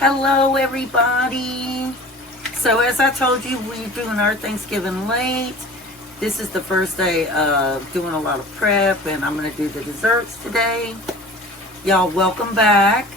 Hello everybody. So as I told you, we're doing our Thanksgiving late. This is the first day of doing a lot of prep, and I'm going to do the desserts today. Y'all, welcome back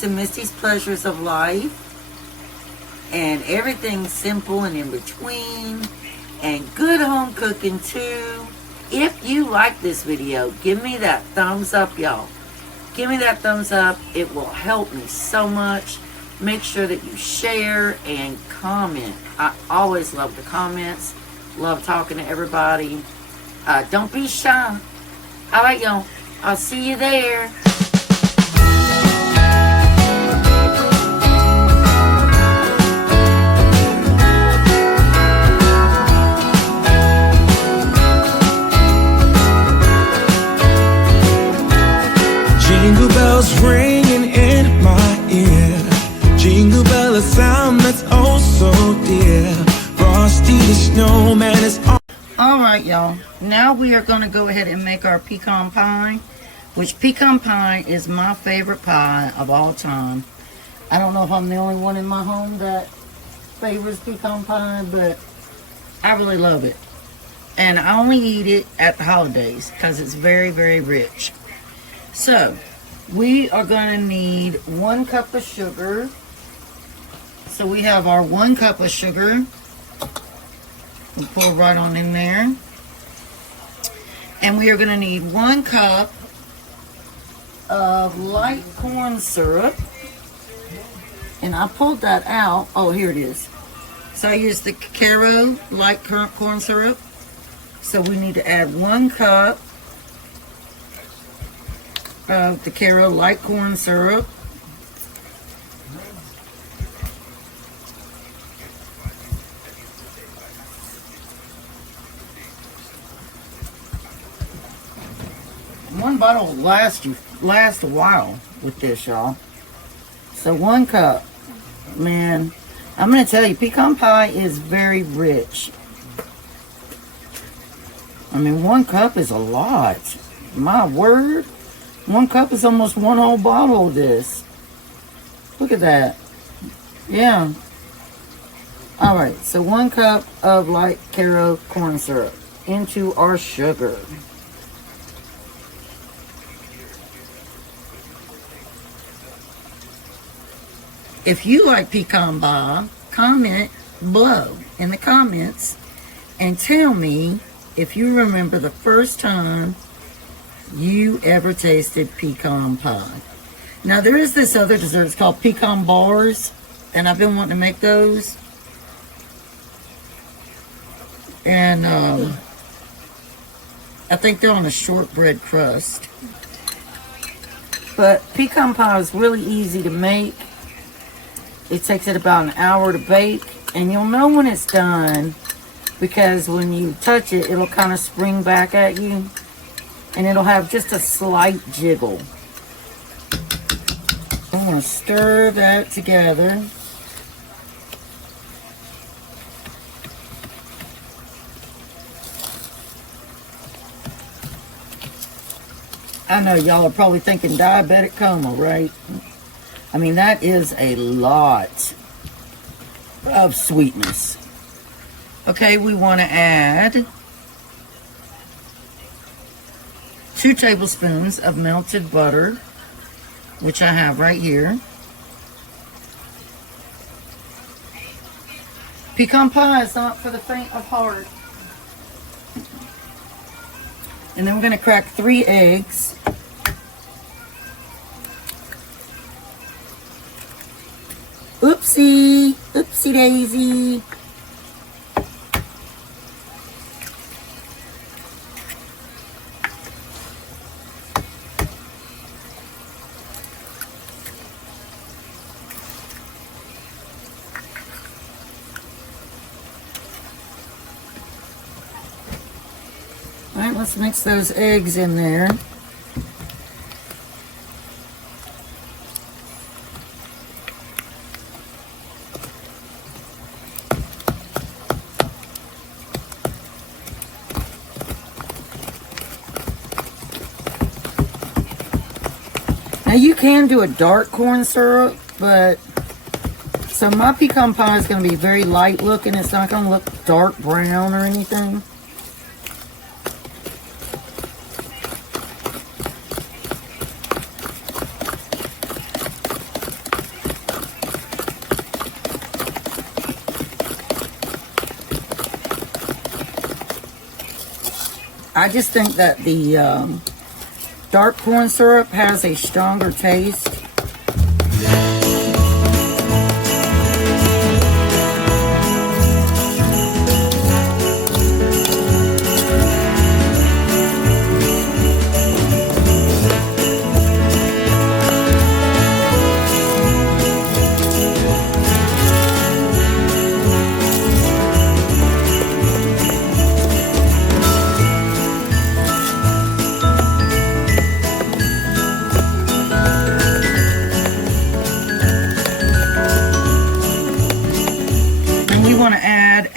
to Misty's Pleasures of Life. And everything's simple and in between, and good home cooking too. If you like this video, give me that thumbs up, y'all. Give me that thumbs up. It will help me so much. Make sure that you share and comment. I always love the comments. Love talking to everybody. Don't be shy. All right, y'all. I'll see you there. Jingle bells ringing in my ear. Jingle bell, a sound that's oh so dear. Frosty the snowman is on. Alright, y'all. Now we are going to go ahead and make our pecan pie. Which pecan pie is my favorite pie of all time. I don't know if I'm the only one in my home that favors pecan pie, but I really love it. And I only eat it at the holidays because it's very, very rich. So, we are going to need 1 cup of sugar. So we have our 1 cup of sugar. We'll pour right on in there. And we are going to need 1 cup of light corn syrup. And I pulled that out. Oh, here it is. So I used the Karo light corn syrup. So we need to add 1 cup of the Karo light corn syrup. One bottle will last a while with this, y'all. So 1 cup. Man, I'm going to tell you, pecan pie is very rich. I mean, 1 cup is a lot. My word. 1 cup is almost 1 whole bottle of this. Look at that. Yeah. Alright, so 1 cup of light Karo corn syrup into our sugar. If you like pecan pie, comment below in the comments and tell me if you remember the first time you ever tasted pecan pie. Now there is this other dessert, it's called pecan bars, and I've been wanting to make those. And I think they're on a shortbread crust. But pecan pie is really easy to make. It takes it about an hour to bake, and you'll know when it's done because when you touch it, it'll kind of spring back at you. And it'll have just a slight jiggle. I'm going to stir that together. I know y'all are probably thinking diabetic coma, right? I mean, that is a lot of sweetness. Okay, we want to add 2 tablespoons of melted butter, which I have right here. Pecan pie is not for the faint of heart. And then we're going to crack 3 eggs. Oopsie, oopsie daisy. Alright, let's mix those eggs in there. Now you can do a dark corn syrup, But so my pecan pie is going to be very light looking. It's not going to look dark brown or anything. I just think that the dark corn syrup has a stronger taste.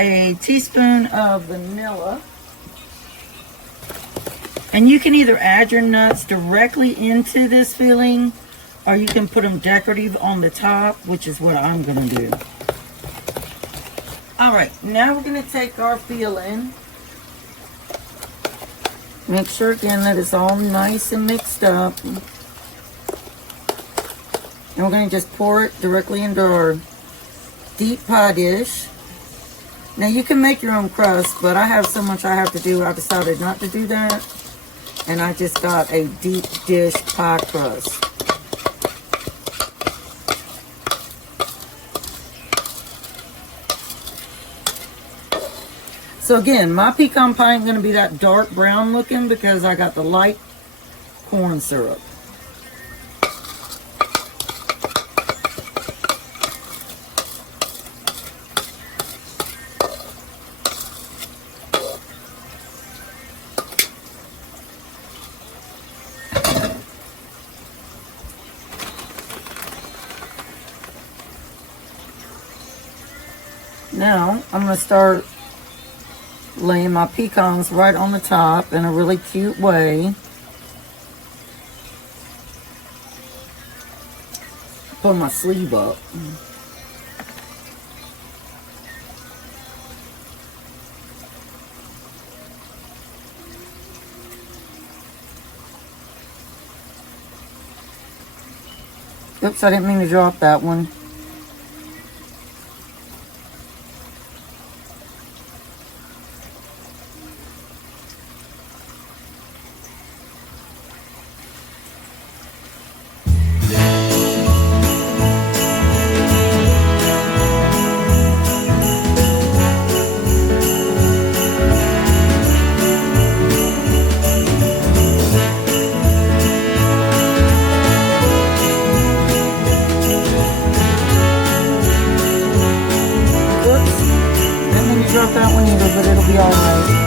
A teaspoon of vanilla, and you can either add your nuts directly into this filling or you can put them decorative on the top, which is what I'm going to do. Alright, now we're going to take our filling, make sure again that it's all nice and mixed up, and we're going to just pour it directly into our deep pie dish. Now you can make your own crust, but I have so much I have to do, I decided not to do that. And I just got a deep dish pie crust. So again, my pecan pie ain't going to be that dark brown looking because I got the light corn syrup. Now, I'm going to start laying my pecans right on the top in a really cute way. Pull my sleeve up. Oops, I didn't mean to drop that one. Drop that one either, but it'll be all right.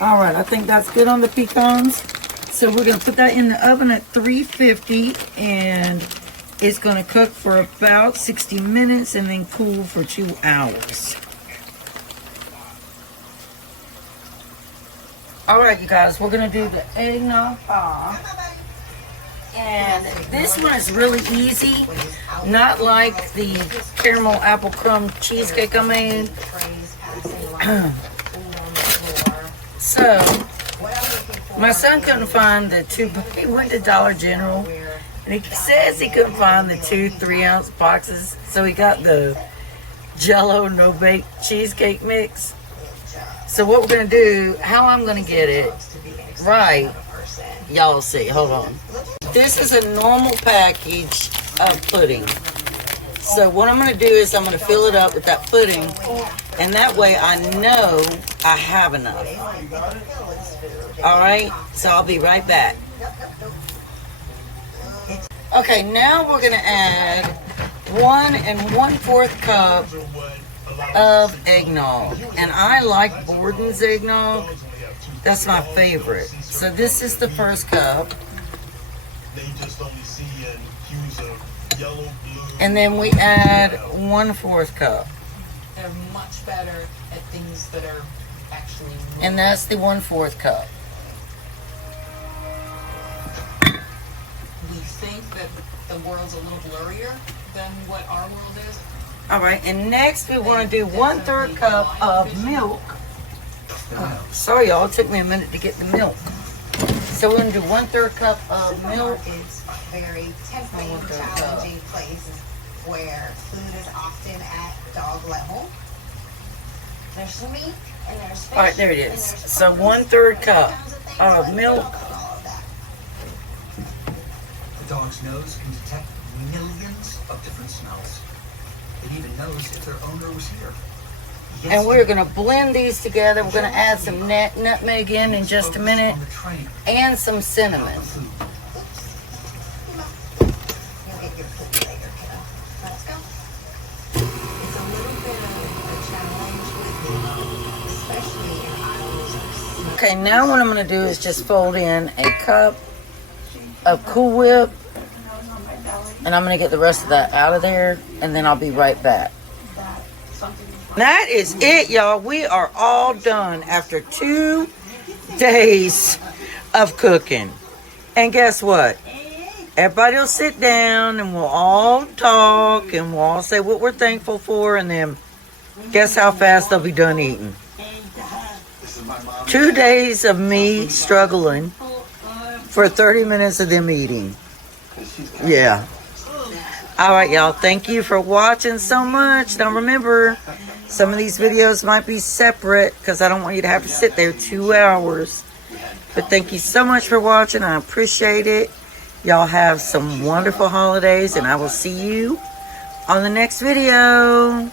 Alright, I think that's good on the pecans. So we're going to put that in the oven at 350 and It's going to cook for about 60 minutes and then cool for 2 hours. Alright, you guys, we're going to do the eggnog pie. And this one is really easy. Not like the caramel apple crumb cheesecake I made. So, my son couldn't find the two, he went to Dollar General. And he says he couldn't find the 2 3-ounce boxes. So he got the Jell-O no-bake cheesecake mix. So what we're going to do, how I'm going to get it right, y'all see. Hold on. This is a normal package of pudding. So what I'm going to do is I'm going to fill it up with that pudding. And that way I know I have enough. Alright, so I'll be right back. Okay, now we're going to add 1 1/4 cup of eggnog. And I like Borden's eggnog. That's my favorite. So this is the first cup. And then we add 1/4 cup. They're much better at things that are actually... And that's the 1/4 cup. We think that the world's a little blurrier than what our world is. Alright, and next we want to do 1/3 cup of milk. Sorry y'all, it took me a minute to get the milk. So we're going to do 1/3 cup of milk. It's a very tempting, challenging place where food is often at dog level. There's meat and there's fish. Alright, there it is. So 1/3 cup of milk. The dog's nose can detect millions of different smells. It even knows if their owner was here. Yes, And we're going to blend these together. We're going to add some nutmeg in just a minute. And some cinnamon. You'll get your food later, kiddo. Let's go. It's a little bit of a challenge with especially in aisles of snow. Okay, now what I'm going to do is just fold in a cup of Cool Whip. And I'm going to get the rest of that out of there. And then I'll be right back. That is it, y'all. We are all done after 2 days of cooking. And guess what? Everybody will sit down and we'll all talk and we'll all say what we're thankful for. And then guess how fast they'll be done eating. 2 days of me struggling for 30 minutes of them eating. Yeah. All right, y'all. Thank you for watching so much. Now remember, some of these videos might be separate because I don't want you to have to sit there 2 hours. But thank you so much for watching. I appreciate it. Y'all have some wonderful holidays, and I will see you on the next video.